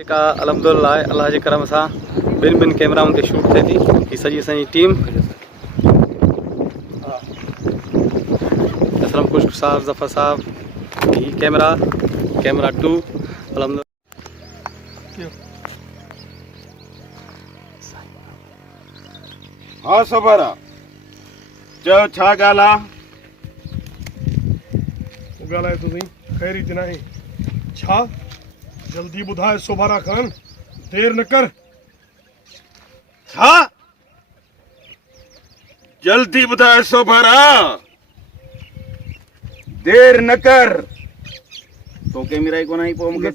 जेका अलहमदुलिल्लाह अल्लाह जे करम सां ॿिनि कैमराउनि ते शूट थिए थी ही सॼी असांजी टीम असलम खुश्क साहब ज़फ़र साहब ही कैमरा 2 अलहमदुलिल्लाह। हाँ सबर चयो छा ॻाल्हि आहे? ॻाल्हाए तूं खैरी त नाहे छा? जल्दी ॿुधाए सोभारा खान, देर न कर। छा जल्दी ॿुधाए सोभारा, देर न कर। तो कैमरा ही कोन आई पोइ मूंखे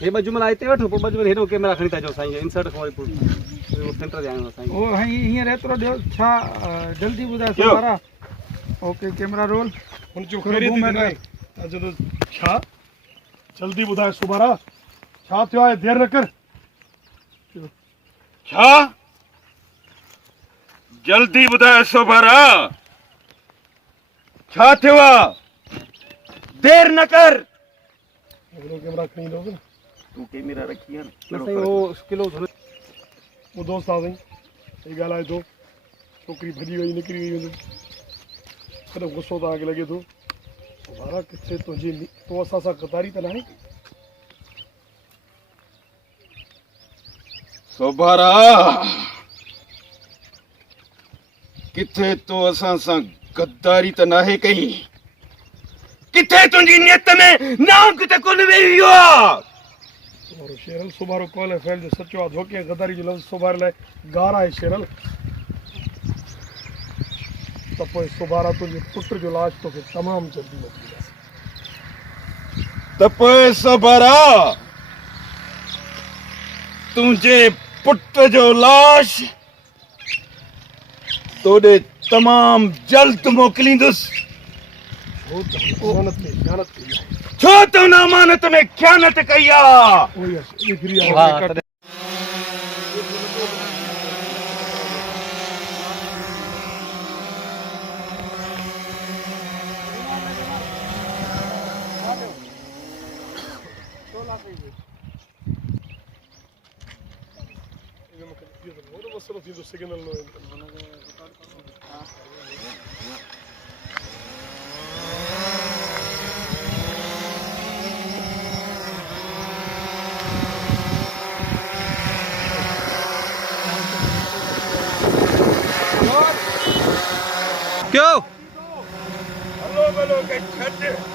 हे ॿ जुमला हिते वठो पोइ ॿ जुमला हेॾो कैमरा खणी था अचो साईं इंसर्ट खां वरी पोइ सेंटर ते आहियूं साईं। ओ हींअर एतिरो ॾियो छा? जल्दी ॿुधाए सोभारा। Okay camera roll. हुन जो खैरी थी नाहे जदो छा? जल्दी ॿुधाए सोभारा, छा थियो आहे? देर न कर। छा जल्दी ॿुधाए सोभारा, छा थियो आहे? देर न कर। कैमरा खणी ईंदो न तू कैमरा रखी है न साईं वो किलो वो दोस्त आ साईं सही ॻाल्हाए थो। छोकिरी भॼी वई निकिरी वई हूंदी, कॾहिं गुस्सो तव्हांखे लॻे थो? सोभारा किथे तुंहिंजी तो असां सां गद्दारी त नाहे? सोभारा किथे तो असां सां गद्दारी त नाहे कई? किथे तुंहिंजी नियत में नांग त कोन वेही और शेरल सोभारो कॉल है फैल जो सचो आहे। धोखे गद्दारी जो लफ़्ज़ सोभारे लाइ गार आहे शेरल। त पोइ सोभारा तुंहिंजे पुट जो लाश तोखे तमामु जल्दी मोकिलींदासीं। त पोइ सोभारा तुंहिंजे पुट जो लाश तोॾे तमामु जल्द मोकिलींदुसि। छो त हुन अमानत में ख़यानत कई आहे। सिग्नल क्यों हलो भलो के छॾ